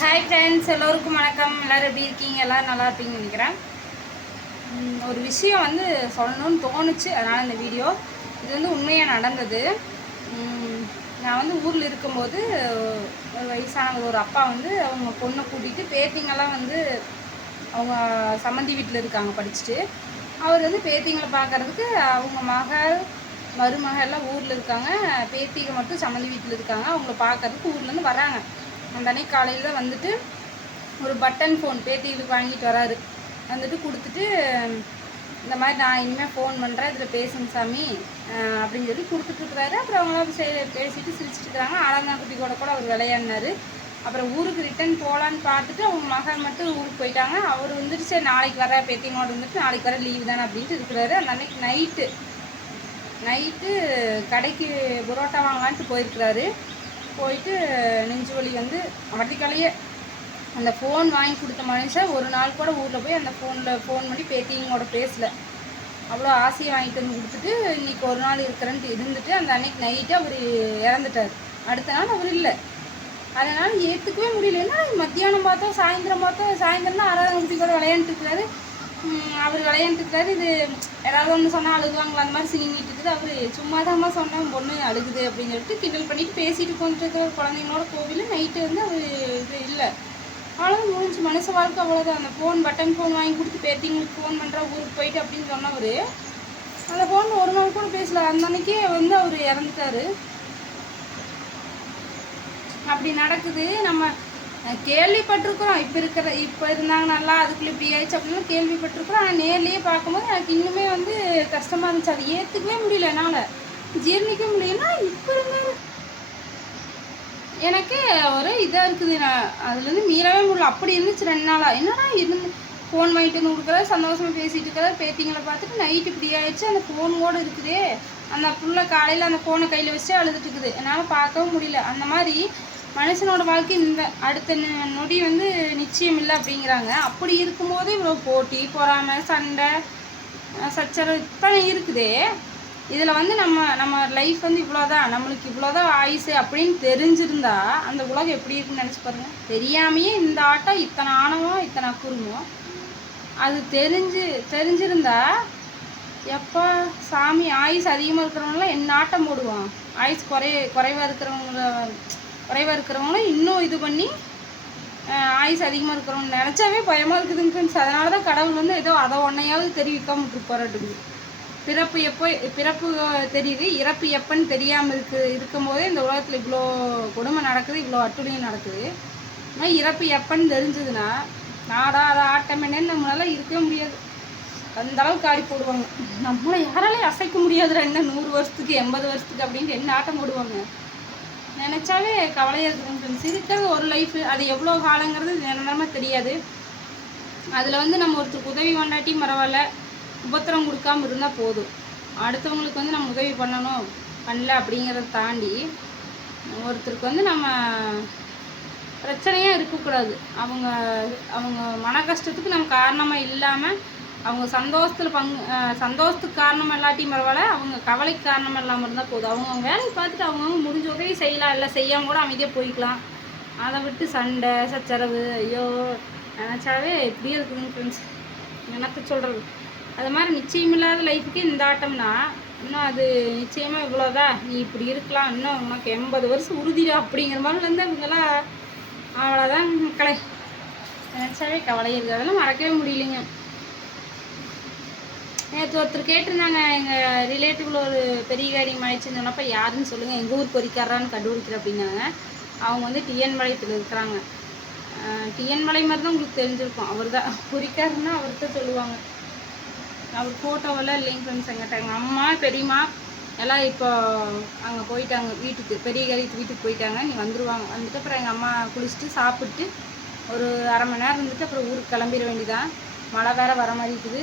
Hi friends, எல்லோருக்கும் வணக்கம். எல்லோரும் எப்படி இருக்கீங்க? எல்லோரும் நல்லா இருப்பீங்கன்னு நினைக்கிறேன். ஒரு விஷயம் சொல்லணும்னு தோணுச்சு, அதனால் இந்த வீடியோ. இது உண்மையாக நடந்தது. நான் ஊரில் இருக்கும்போது ஒரு வயசானவர் ஒரு அப்பா அவங்க பொண்ணை கூட்டிகிட்டு பேத்திங்கெல்லாம் அவங்க சம்மந்தி வீட்டில் இருக்காங்க படிச்சுட்டு. அவர் பேத்திங்களை பார்க்குறதுக்கு அவங்க மருமகள் எல்லாம் ஊரில் இருக்காங்க. பேத்திங்க மட்டும் சம்மந்தி வீட்டில் இருக்காங்க. அவங்கள பார்க்குறதுக்கு ஊர்லேருந்து வராங்க. அந்த அன்னைக்கு காலையில் தான் ஒரு பட்டன் ஃபோன் பேத்திகளுக்கு வாங்கிட்டு வராரு. கொடுத்துட்டு இந்த மாதிரி நான் இனிமேல் ஃபோன் பண்ணுறேன், இதில் பேசுங்க சாமி அப்படின்னு சொல்லி கொடுத்துட்ருக்குறாரு. அப்புறம் அவங்களாம் பேசிட்டு சிரிச்சிட்டு இருக்கிறாங்க. ஆலந்தாக்குட்டி கூட அவர் விளையாடினார். அப்புறம் ஊருக்கு ரிட்டன் போகலான்னு பார்த்துட்டு அவங்க மகள் மட்டும் ஊருக்கு போயிட்டாங்க. அவர் சரி நாளைக்கு வர பேத்தியமோடு நாளைக்கு வர லீவு தானே அப்படின்ட்டு இருக்கிறாரு. அந்த அன்னைக்கு நைட்டு கடைக்கு புரோட்டா வாங்கலான்ட்டு போயிருக்கிறாரு. போயிட்டு நெஞ்சு வலி அவதிக்காலையே அந்த ஃபோன் வாங்கி கொடுத்த மனுஷன் ஒரு நாள் கூட ஊரில் போய் அந்த ஃபோன் பண்ணி பேத்திங்களோட பேசலை. அவ்வளோ ஆசையை வாங்கிட்டு கொடுத்துட்டு இன்றைக்கி ஒரு நாள் இருக்கிறேன்ட்டு இருந்துட்டு அந்த அன்னைக்கு நைட்டு அவர் இறந்துட்டார். அடுத்த நாள் அவர் இல்லை. அதனால் ஏற்றுக்கவே முடியல. ஏன்னா மத்தியானம் பார்த்தோம், சாயந்தரம்னா ஆராதனை கூட விளையாண்டுருக்கிறாரு. அவர் விளையாண்டுருக்காரு. இது யாராவது ஒன்று சொன்னால் அழுகுவாங்களா, அந்த மாதிரி சினிங்கிட்டு இருக்குது. அவர் சும்மா தான் சொன்னேன் பொண்ணு அழுகுது அப்படின்னு சொல்லிட்டு கிண்டல் பண்ணிட்டு பேசிட்டு கொண்டுருக்கிற குழந்தைங்களோட கோவிலில் நைட்டு அவர் இது இல்லை. அவ்வளோதான் முடிஞ்சு. மனுஷ வாழ்க்கை அவ்வளோதான். அந்த ஃபோன் பட்டன் ஃபோன் வாங்கி கொடுத்து பேத்திங்களுக்கு ஃபோன் பண்ணுறா ஊருக்கு போயிட்டு அப்படின்னு சொன்னவர் அந்த ஃபோன் ஒரு நாள் கூட பேசல. அந்த அன்னைக்கே அவர் இறந்துட்டார். அப்படி நடக்குது. நம்ம கேள்விப்பட்டிருக்கிறோம். இப்போ இருந்தாங்க நல்லா, அதுக்குள்ளே இப்படி ஆயிடுச்சு அப்படின்னு கேள்விப்பட்டிருக்கிறோம். ஆனால் நேர்லேயே பார்க்கும்போது எனக்கு இன்னுமே கஷ்டமாக இருந்துச்சு. அதை ஏற்றுக்கவே முடியல, என்னால் ஜீர்ணிக்க முடியலன்னா இப்போ இருந்தாரு எனக்கு ஒரு இதாக இருக்குது. நான் அதுலேருந்து மீறவே முடியல. அப்படி இருந்துச்சு 2 நாளாக. என்னடா இருந்து ஃபோன் வாங்கிட்டு கொடுக்குறாரு, சந்தோஷமாக பேசிகிட்டு இருக்கிறாரு. பேத்திங்களை பார்த்துட்டு நைட்டு இப்படி ஆயிடுச்சு. அந்த ஃபோன் கூட இருக்குதே. அந்த புள்ள காலையில் அந்த ஃபோனை கையில் வச்சுட்டு அழுதுட்டு இருக்குது. என்னால் பார்க்கவும் முடியல. அந்த மாதிரி மனுஷனோட வாழ்க்கை இந்த அடுத்த நொடி நிச்சயம் இல்லை அப்படிங்கிறாங்க. அப்படி இருக்கும்போது இவ்வளோ போட்டி, பொறாமை, சண்டை, சச்சரவு இத்தனை இருக்குதே. இதில் நம்ம லைஃப் இவ்வளோதான், நம்மளுக்கு இவ்வளோதான் ஆயுசு அப்படின்னு தெரிஞ்சிருந்தா அந்த உலகம் எப்படி இருக்குன்னு நினச்சி பாருங்கள். தெரியாமையே இந்த ஆட்டம், இத்தனை ஆணவம், இத்தனை அக்குறுமம். அது தெரிஞ்சிருந்தா எப்போ சாமி ஆயுசு அதிகமாக இருக்கிறவங்களாம் என்ன ஆட்டம் போடுவான். ஆயுசு குறைவாக இருக்கிறவங்களும் இன்னும் இது பண்ணி ஆயுசு அதிகமாக இருக்கிறவங்க நினச்சாவே பயமாக இருக்குதுங்க ஃப்ரெண்ட்ஸ். அதனால தான் கடவுள் ஏதோ அதை ஒன்றையாவது தெரிவிக்காமல் விட்டுருப்பாராட்டுக்குது. பிறப்பு தெரியுது, இறப்பு எப்பன்னு தெரியாமல் இருக்கும்போதே இந்த உலகத்தில் இவ்வளோ கொடுமை நடக்குது, இவ்வளோ அட்டுழியம் நடக்குது. ஆனால் இறப்பு எப்பன்னு தெரிஞ்சதுன்னா நாடாத ஆட்டம் என்னன்னு நம்மளால இருக்கவே முடியாது. அந்த அளவுக்கு ஆடி போடுவாங்க. நம்மளை யாராலையும் அசைக்க முடியாதுடா. என்ன 100 வருஷத்துக்கு 80 வருஷத்துக்கு அப்படின்ட்டு என்ன ஆட்டம் போடுவாங்க. நினச்சாவே கவலையாக இருக்குதுங்க ஃப்ரெண்ட்ஸ். இருக்கிறது ஒரு லைஃபு, அது எவ்வளோ காலங்கிறது நிரந்தரமாக தெரியாது. அதில் நம்ம ஒருத்தருக்கு உதவி பண்ணாட்டி பரவாயில்ல, உபத்திரம் கொடுக்காமல் இருந்தால் போதும். அடுத்தவங்களுக்கு நம்ம உதவி பண்ணல அப்படிங்கிறத தாண்டி ஒருத்தருக்கு நம்ம பிரச்சனையாக இருக்கக்கூடாது. அவங்க மன கஷ்டத்துக்கு நம்ம காரணமாக இல்லாமல், அவங்க சந்தோஷத்துக்கு காரணமாக இல்லாட்டியும் பரவாயில்ல, அவங்க கவலைக்கு காரணமாக இல்லாமல் இருந்தால் போதும். அவங்க வேலையை பார்த்துட்டு அவங்கவுங்க முடிஞ்ச உதவி செய்யலாம், இல்லை செய்யாமல் கூட அமைதியாக போய்க்கலாம். அதை விட்டு சண்டை சச்சரவு, ஐயோ நினச்சாவே இப்படியே இருக்குதுங்க ஃப்ரெண்ட்ஸ். என்னத்தை சொல்கிறது. அது மாதிரி நிச்சயமில்லாத லைஃபுக்கு இந்த ஆட்டம்னா இன்னும் அது நிச்சயமாக இவ்வளோதான், நீ இப்படி இருக்கலாம், இன்னும் உனக்கு 80 வருஷம் உறுதிடா அப்படிங்கிற மாதிரிலேருந்து இவங்கெல்லாம் அவ்வளோதான் மக்களை. நினச்சாவே கவலையாக இருக்குது. அதெல்லாம் மறக்கவே முடியலைங்க. நேற்று ஒருத்தர் கேட்டிருந்தாங்க, எங்கள் ரிலேட்டிவில் ஒரு பெரிய காரியம் ஆயிடுச்சுன்னு சொன்னப்போ யாருன்னு சொல்லுங்கள், எங்கள் ஊர் பொறிக்காரான்னு கண்டுபிடிக்கிற அப்படின்னாங்க. அவங்க டிஎன்பாளையத்தில் இருக்கிறாங்க. டிஎன்பாளை மாதிரி தான் உங்களுக்கு தெரிஞ்சிருக்கும். அவர் தான் பொறிக்காருன்னா அவர்கிட்ட சொல்லுவாங்க. அவர் ஃபோட்டோவெல்லாம் இல்லைங்க ஃப்ரெண்ட்ஸ். எங்கள் அம்மா பெரியம்மா எல்லாம் இப்போ அங்கே போயிட்டாங்க வீட்டுக்கு, பெரிய காரியத்துக்கு வீட்டுக்கு போயிட்டாங்க. நீ வந்துட்டு அப்புறம் எங்கள் அம்மா குளிச்சுட்டு சாப்பிட்டு ஒரு அரை மணி நேரம் இருந்துட்டு அப்புறம் ஊருக்கு கிளம்பிட வேண்டியதான். மழை வேறு வர மாதிரி இருக்குது.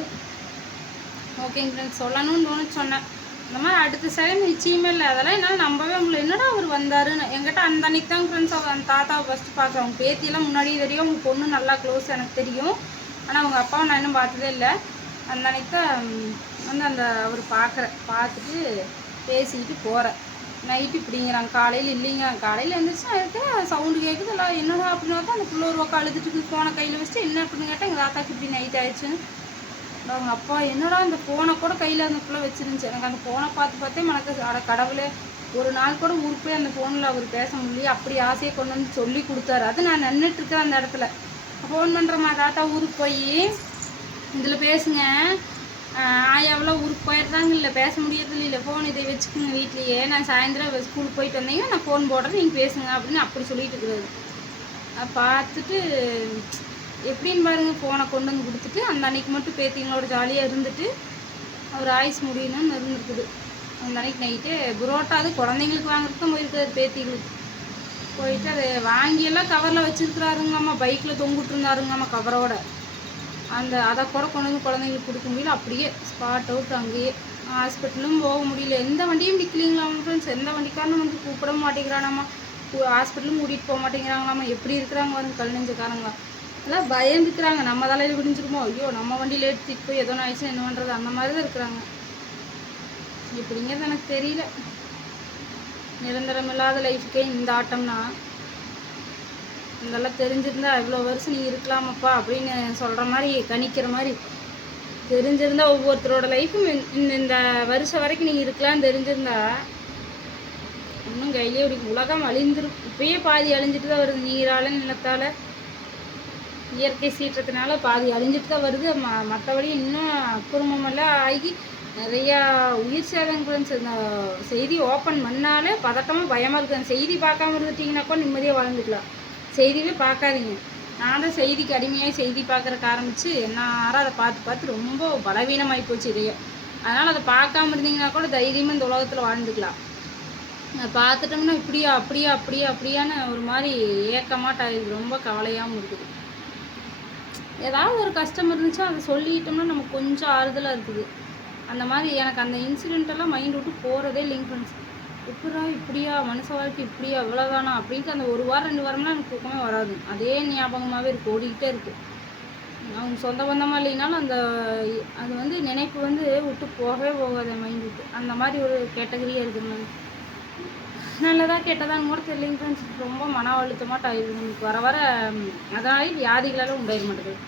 ஓகேங்க ஃப்ரெண்ட்ஸ், சொல்லணும்னு தோணுச்சு சொன்னேன். இந்த மாதிரி அடுத்த செகண்ட் நிச்சயமே இல்லை. அதெல்லாம் என்னால் நம்பவே முடியல. என்னடா அவர் வந்தாருன்னு. என்கிட்ட அந்த அன்னைக்கு தான் ஃப்ரெண்ட்ஸ் அந்த தாத்தாவை ஃபஸ்ட்டு பார்க்குறேன். அவங்க பேத்தியெல்லாம் முன்னாடியே தெரியும், அவங்க பொண்ணு நல்லா க்ளோஸ் எனக்கு தெரியும். ஆனால் அவங்க அப்பாவை நான் இன்னும் பார்த்ததே இல்லை. அந்த அன்னைக்கு தான் அவர் பார்த்துட்டு பேசிக்கிட்டு போகிறேன். நைட்டு இப்படிங்கிறாங்க, காலையில் இல்லைங்கிறாங்க. காலையில் எழுந்திரிச்சுன்னா இருக்கிற சவுண்டு கேட்குது. எல்லாம் என்னடா அப்படின்னு பார்த்தா அந்த பிள்ளை ஒரு பக்கம் அழுதுட்டு இருக்குது. ஃபோனை கையில் வச்சுட்டு என்ன அப்படின்னு கேட்டால் எங்கள் தாத்தாக்கு இப்படி நைட் ஆயிடுச்சுன்னு. அவங்க அப்பா என்னடா அந்த ஃபோனை கூட கையில் அந்த பிள்ளை வச்சிருந்துச்சு. எனக்கு அந்த ஃபோனை பார்த்தே மனக்கு அட கடவுளே, ஒரு நாள் கூட ஊருக்கு போய் அந்த ஃபோனில் அவர் பேச முடியல. அப்படி ஆசையை கொண்டு வந்து சொல்லி கொடுத்தாரு. அது நான் நின்றுட்டுருக்கேன் அந்த இடத்துல. ஃபோன் பண்ணுறேம்மா தாத்தா ஊருக்கு போய் இதில் பேசுங்க, ஆயாவெல்லாம் ஊருக்கு போயிடுறாங்க, இல்லை பேச முடியறது இல்லை, ஃபோன் இதை வச்சுக்கோங்க வீட்லேயே, நான் சாயந்தரம் ஸ்கூலுக்கு போயிட்டு வந்தீங்கன்னா நான் ஃபோன் போடுறேன், நீங்கள் பேசுங்க அப்படின்னு அப்படி சொல்லிட்டு இருக்கிறது. பார்த்துட்டு எப்படின்னு பாருங்கள், ஃபோனை கொண்டு வந்து கொடுத்துட்டு அந்த அன்னைக்கு மட்டும் பேத்திங்களோட ஜாலியாக இருந்துட்டு அவர் ஆயுஸ் முடியணும்னு இருந்துருக்குது. அந்த அன்னைக்கு நைட்டு புரோட்டா அது குழந்தைங்களுக்கு வாங்குறதுக்கு தான் போயிருக்காரு பேத்திங்களுக்கு. போயிட்டு அதை வாங்கியெல்லாம் கவரில் வச்சுருக்குறாருங்கம்மா, பைக்கில் தொங்கிட்டு இருந்தாருங்கம்மா கவரோட. அதை கூட கொண்டு வந்து குழந்தைங்களுக்கு கொடுக்க முடியல, அப்படியே ஸ்பாட் அவுட். அங்கேயே ஹாஸ்பிட்டலும் போக முடியல, எந்த வண்டியும் நிற்கலிங்களாம் ஃப்ரெண்ட்ஸ். எந்த வண்டிக்காரனும் வந்து கூப்பிட மாட்டேங்கிறானாம்மா, ஹாஸ்பிட்டலும் கூட்டிகிட்டு போக மாட்டேங்கிறாங்களாம்மா. எப்படி இருக்கிறாங்க வந்து கல் நெஞ்சக்காரங்களா எல்லாம் பயந்துக்கிறாங்க. நம்ம தலையில் விடிஞ்சிருமோ, ஐயோ நம்ம வண்டியில் எடுத்துட்டு போய் எதோ ஆயிடுச்சு என்ன பண்ணுறது, அந்த மாதிரி தான் இருக்கிறாங்க. எப்படிங்கிறது எனக்கு தெரியல. நிரந்தரம் இல்லாத லைஃப்க்கே இந்த ஆட்டம்னா, இதெல்லாம் தெரிஞ்சிருந்தா இவ்வளோ வருஷம் நீ இருக்கலாமப்பா அப்படின்னு சொல்கிற மாதிரி, கணிக்கிற மாதிரி தெரிஞ்சிருந்தா ஒவ்வொருத்தரோட லைஃப்பும் இந்த வருஷம் வரைக்கும் நீங்கள் இருக்கலான்னு தெரிஞ்சிருந்தா இன்னும் கையிலே அப்படி உலகம் அழிந்துரும். இப்பயே பாதி அழிஞ்சிட்டு தான் வருது, நீரால் நிலத்தால் இயற்கை சீற்றத்தினால பாதி அழிஞ்சிட்டு தான் வருது. மற்றபடி இன்னும் அக்குறுமெல்லாம் ஆகி நிறையா உயிர் சேதங்கள். இந்த செய்தி ஓப்பன் பண்ணாலே பதட்டமாக பயமாக இருக்குது. அந்த செய்தி பார்க்காம இருந்துட்டிங்கனாக்கா நிம்மதியாக வாழ்ந்துக்கலாம். செய்தியே பார்க்காதீங்க. நான் தான் செய்திக்கு அடிமையாக செய்தி பார்க்குறக்கு ஆரம்பித்து எல்லாரும் அதை பார்த்து ரொம்ப பலவீனமாகி போச்சு இதையோ. அதனால் அதை பார்க்காம இருந்தீங்கன்னா கூட தைரியமாக இந்த உலகத்தில் வாழ்ந்துக்கலாம். அதை பார்த்துட்டோம்னா இப்படியா அப்படியா அப்படியா அப்படியான்னு ஒரு மாதிரி ஏக்கமாட்டாயிருக்கு, ரொம்ப கவலையாகவும் இருக்குது. ஏதாவது ஒரு கஷ்டம் இருந்துச்சா அதை சொல்லிட்டோம்னா நமக்கு கொஞ்சம் ஆறுதலாக இருக்குது. அந்த மாதிரி எனக்கு அந்த இன்சிடெண்ட்டெல்லாம் மைண்ட் விட்டு போகிறதே இல்லைங்க ஃப்ரெண்ட்ஸ். எப்படா இப்படியா மனுஷ வாழ்க்கை இப்படியா இவ்வளோதானா அப்படின்ட்டு அந்த ஒரு வாரம் 2 வாரம்லாம் எனக்கு தூக்கமே வராது. அதே ஞாபகமாகவே இருக்குது, ஓடிக்கிட்டே இருக்குது. அவங்க சொந்த பந்தமாக இல்லைனாலும் அது வந்து நினைப்பு வந்து விட்டு போகவே போகாது மைண்ட் விட்டு. அந்த மாதிரி ஒரு கேட்டகரியாக இருக்குது. நான் நல்லதா கெட்டதான்னு கூட தெரியலைங்க ஃப்ரெண்ட்ஸ். ரொம்ப மன அழுத்தமாட்ட ஆயிடுது நமக்கு வர வர. அதனாலே வியாதிகளெல்லாம் உண்டாயிட மாட்டேங்குது.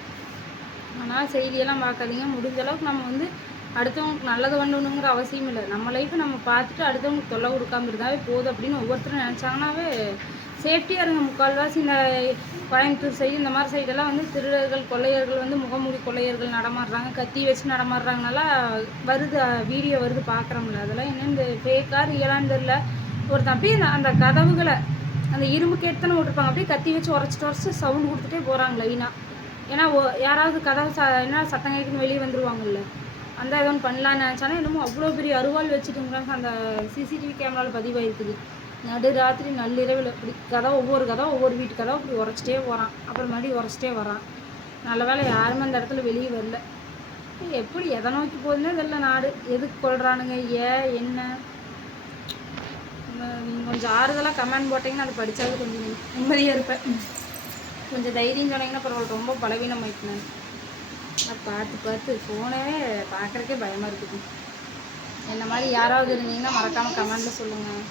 ஆனால் செய்தியெல்லாம் பார்க்காதீங்க. முடிஞ்ச அளவுக்கு நம்ம வந்து அடுத்தவங்களுக்கு நல்லது பண்ணணுங்கிற அவசியம் இல்லை. நம்ம லைஃப்பை நம்ம பார்த்துட்டு அடுத்தவங்களுக்கு தொல்லை கொடுக்காம இருந்தாவே போதும் அப்படின்னு ஒவ்வொருத்தரும் நினச்சாங்கன்னாவே சேஃப்டியாக இருங்க. முக்கால்வாசி இந்த கோயம்புத்தூர் சைடு இந்த மாதிரி சைடெல்லாம் வந்து திருடர்கள் கொள்ளையர்கள் வந்து முகமூடி கொள்ளையர்கள் நடமாடுறாங்க, கத்தி வச்சு நடமாடுறாங்கனால வருது, வீடியோ வருது பார்க்குறோம்ல. அதெல்லாம் என்னென்னு ஃபேக்கா ரியலான்னு தெரில. ஒருத்தன் அப்படியே அந்த கதவுகளை அந்த இரும்பு கேட்டுத்தானே விட்டுருப்பாங்க, அப்படியே கத்தி வச்சு உரைச்சிட்டு சவுண்டு கொடுத்துட்டே போகிறாங்க லைனாக. ஏன்னா யாராவது கதவு என்ன சத்தம் கேட்குன்னு வெளியே வந்துடுவாங்கல்ல, அந்த ஏதோ ஒன்று பண்ணலான்னு நினச்சானே என்னமோ அவ்வளோ பெரிய அருவாள் வச்சுட்டுங்கிறாங்க. அந்த சிசிடிவி கேமராவில் பதிவாயிருக்குது. நடு ராத்திரி நள்ளிரவில் அப்படி ஒவ்வொரு வீட்டு கதவை அப்படி உரைச்சிட்டே போகிறான். அப்புறம் மறுபடியும் உரைச்சிட்டே வரான். நல்ல வேலை யாருமே அந்த இடத்துல வெளியே வரல. எப்படி எதை நோக்கி போகுதுன்னே தெரியல நாடு. எதுக்கு கொள்றானுங்க, என்ன கொஞ்சம் ஆறுதலாக கமெண்ட் போட்டிங்கன்னா அதை படித்தாது கொஞ்சம் நிம்மதியாக இருப்பேன். கொஞ்சம் தைரியம் சொன்னீங்கன்னா பரவாயில்ல. ரொம்ப பலவீனமாயிட்டு நான் பார்த்து ஃபோனே பார்க்குறக்கே பயமாக இருக்குது. என்ன மாதிரி யாராவது இருந்தீங்கன்னா மறக்காமல் கமெண்டில் சொல்லுங்கள்.